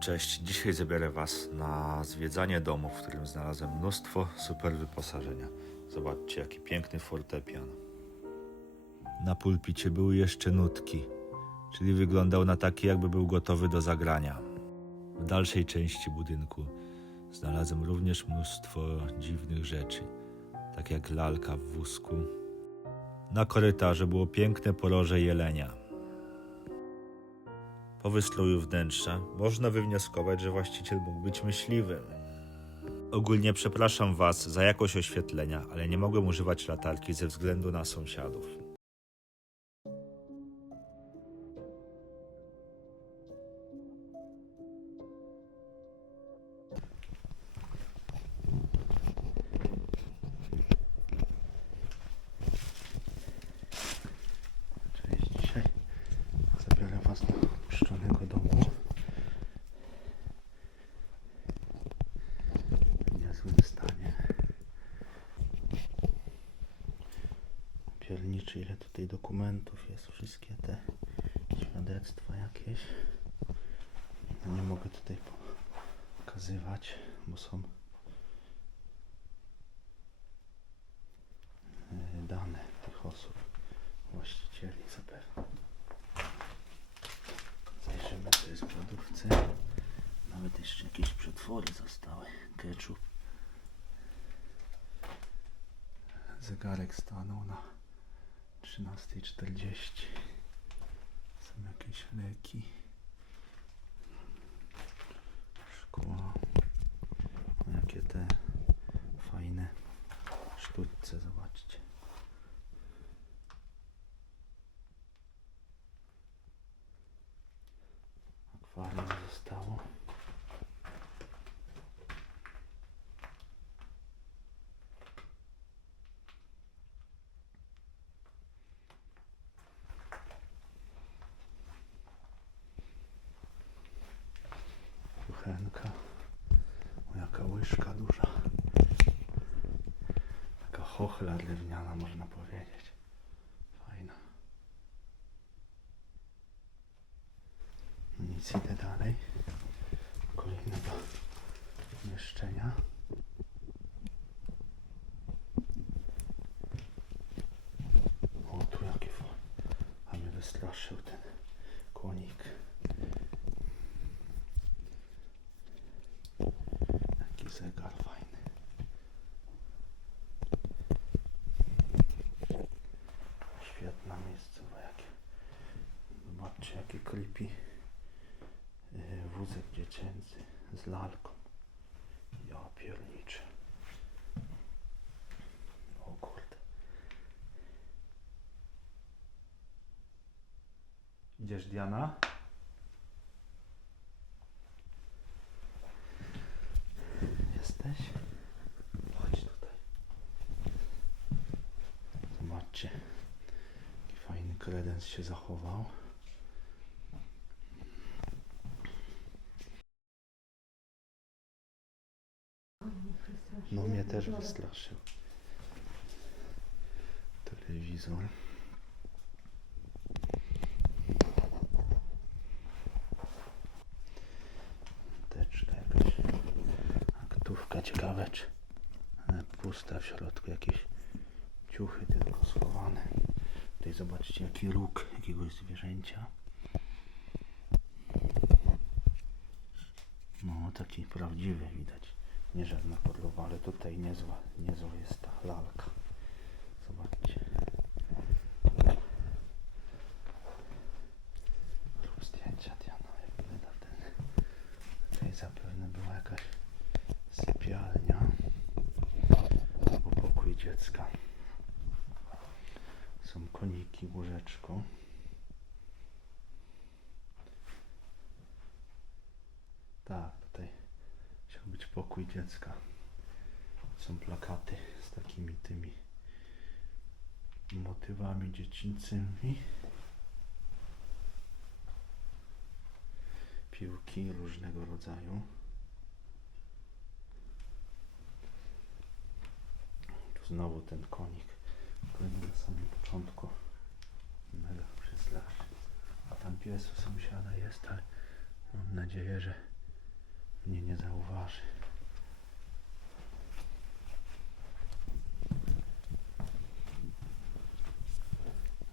Cześć, dzisiaj zabiorę Was na zwiedzanie domu, w którym znalazłem mnóstwo super wyposażenia. Zobaczcie, jaki piękny fortepian. Na pulpicie były jeszcze nutki, czyli wyglądał na taki, jakby był gotowy do zagrania. W dalszej części budynku znalazłem również mnóstwo dziwnych rzeczy, tak jak lalka w wózku. Na korytarzu było piękne poroże jelenia. Po wystroju wnętrza można wywnioskować, że właściciel mógł być myśliwym. Ogólnie przepraszam Was za jakość oświetlenia, ale nie mogłem używać latarki ze względu na sąsiadów. Ile tutaj dokumentów jest, wszystkie te świadectwa jakieś. Nie mogę tutaj pokazywać, bo są e, dane tych osób, właścicieli zapewne. Zajrzymy co jest w lodówce. Nawet jeszcze jakieś przetwory zostały. Ketchup. Zegarek stanął na 13.40. Są jakieś leki. Chochla drewniana, można powiedzieć. Fajna. Nic, idę dalej. Kolejnego pomieszczenia. O, tu jakie fo- A mnie wystraszył ten konik. Jaki zegar fajny. Świetna miejscowa jakie. Zobaczcie jakie creepy yy, wózek dziecięcy z lalką. Ja pierniczę. O kurde. Idziesz Diana? Jesteś? Chodź tutaj. Zobaczcie. Jaki fajny kredens się zachował. No mnie też wystraszył. Telewizor. Teczka jakaś. Aktówka ciekawe czy e, pusta w środku jakieś ciuchy tylko schowane. Tutaj zobaczcie jaki róg jakiegoś zwierzęcia. No taki prawdziwy widać. Nie żadna korlowa, ale tutaj niezła, niezła jest ta lalka. Zobaczcie. Rób zdjęcia Diana, jak wygląda ten. Tutaj zapewne była jakaś sypialnia albo pokój dziecka. Są koniki, łóżeczko. Tak, tutaj Musiał być pokój dziecka. Są plakaty z takimi tymi motywami dziecięcymi. Piłki różnego rodzaju. Tu znowu ten konik, który na samym początku mega przestraszy. A tam pies u sąsiada jest, ale mam nadzieję, że mnie nie zauważy.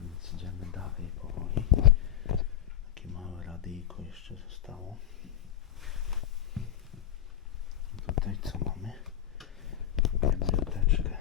Więc idziemy dalej powoli. Takie małe radyjko jeszcze zostało. Tutaj co mamy? Biblioteczkę.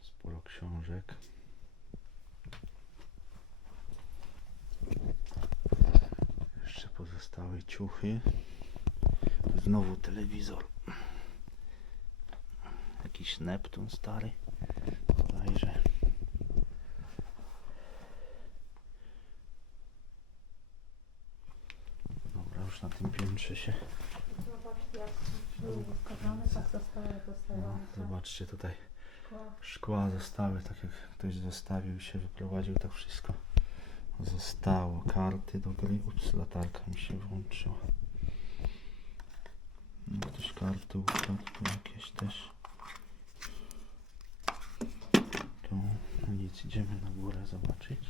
Sporo książek. Jeszcze pozostałe ciuchy. Znowu telewizor. Jakiś Neptun stary. Bodajże. Dobra, już na tym piętrze się. No, zobaczcie tutaj. Szkła zostały, tak jak ktoś zostawił się wyprowadził, tak wszystko zostało. Karty do gry. Ups, latarka mi się włączyła. No, Ktoś karty ukradł, tu jakieś też. Tu no nic, idziemy na górę zobaczyć.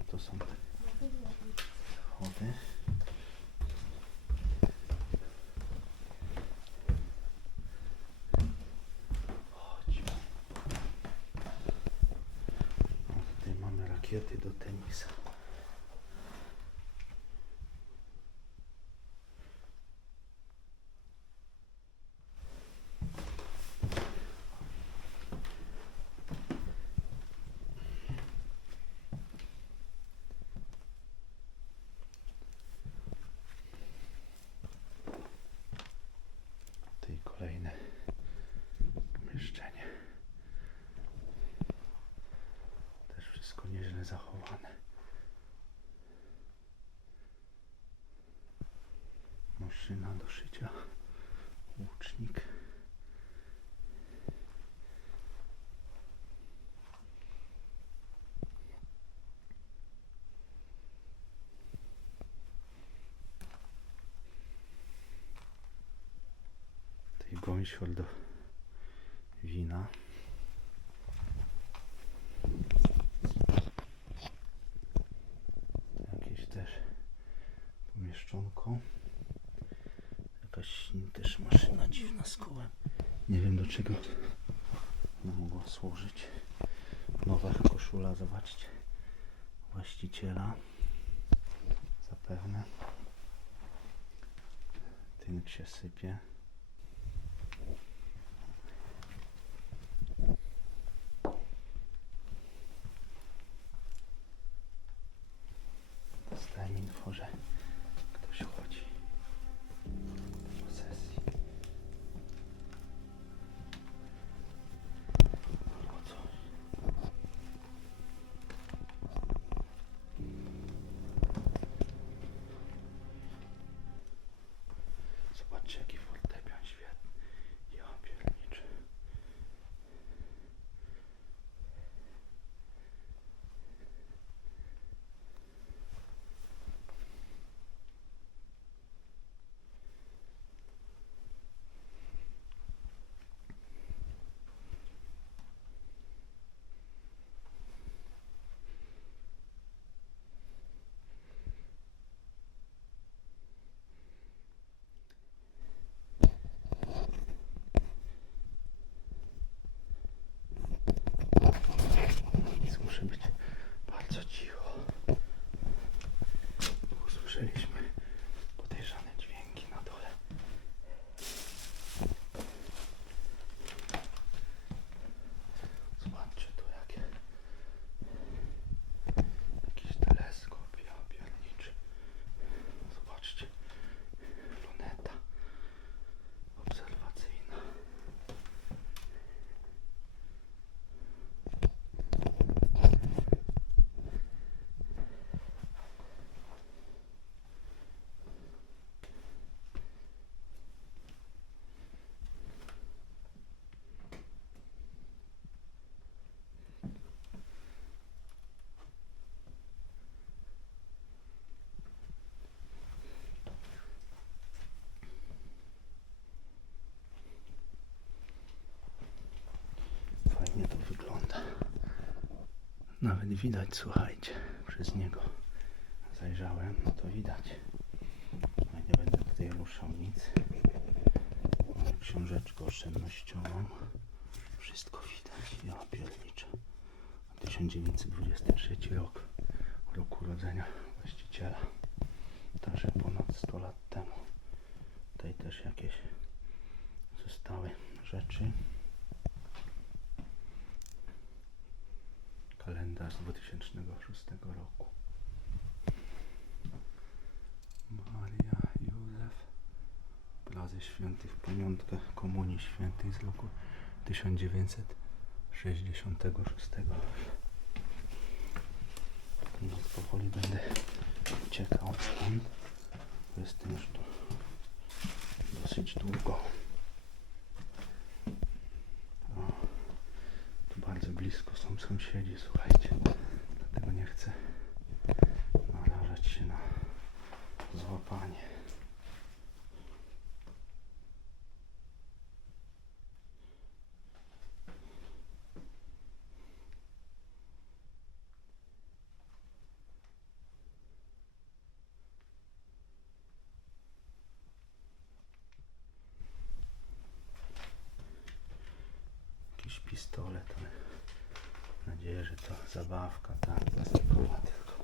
O, to są te schody. Chodźmy. O, tutaj mamy rakiety do tenisa. Tutaj kolejne pomieszczenie. Też wszystko nieźle zachowane. Maszyna do szycia. Łucznik. Tutaj gąsior do wina. Jakieś też pomieszczonko. Też maszyna dziwna z kołem. Nie wiem do czego mogła służyć. Nowa koszula, zobaczcie. Właściciela. Zapewne. Tynk się sypie. Nawet widać, słuchajcie, przez niego zajrzałem, no to widać. Ale nie będę tutaj ruszał nic. Książeczkę oszczędnościową. Wszystko widać. Ja pierniczę. 1923 rok. Rok urodzenia właściciela. Także ponad 100 lat temu. Tutaj też jakieś zostały rzeczy. Kalendarz z 2006 roku. Maria, Józef. Plazy Świętych w pamiątkach Komunii Świętej z roku 1966. No powoli będę uciekał stąd. Jestem już tu dosyć długo. O, tu bardzo blisko są sąsiedzi, słuchajcie. Dlatego nie chcę narażać się na złapanie. Jakiś pistolet, ale mam nadzieję, że to zabawka, tak, plastikowa tylko.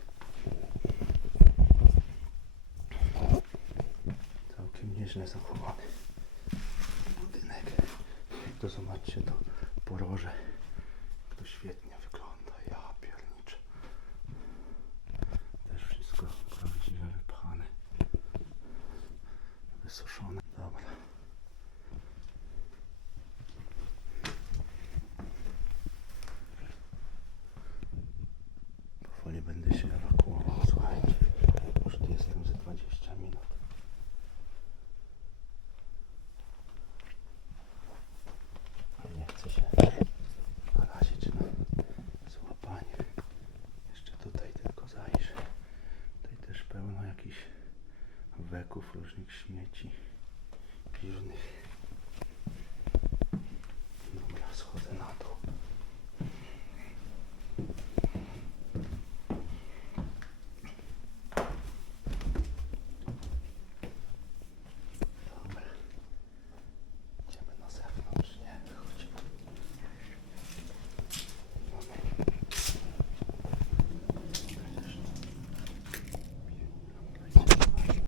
Całkiem nieźle zachowany budynek. To zobaczcie to poroże. To świetnie wygląda. Ja pierniczę. Też wszystko prawdziwe wypchane. Wysuszone. Dobra. Powoli będę się ewakuował, słuchajcie. Już jestem za 20 minut.